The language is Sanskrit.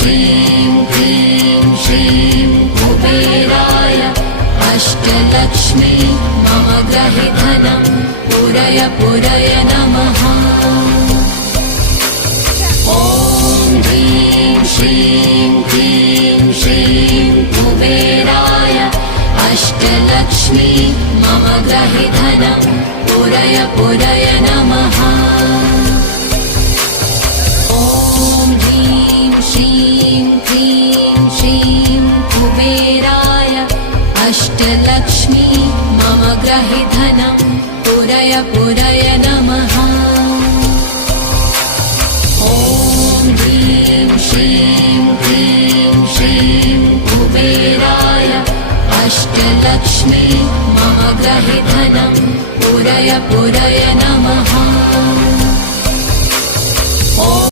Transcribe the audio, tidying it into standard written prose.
श्रीं क्लीं श्रीं कुबेराय अष्टलक्ष्मी मम गृहे धनं पूरय पूरय नमः। ॐ ह्रीं श्रीं क्लीं श्रीं कुबेराय अष्टलक्ष्मी मम गृहे धनं पूरय पूरय नमः। ॐ ह्रीं श्रीं क्लीं श्रीं कुबेराय अष्टलक्ष्मी मम गृहे धनं पूरय पूरय नमः। ॐ ह्रीं श्रीं क्लीं श्रीं कुबेराय अष्टलक्ष्मी मम गृहे धनं पूरय पूरय नमः।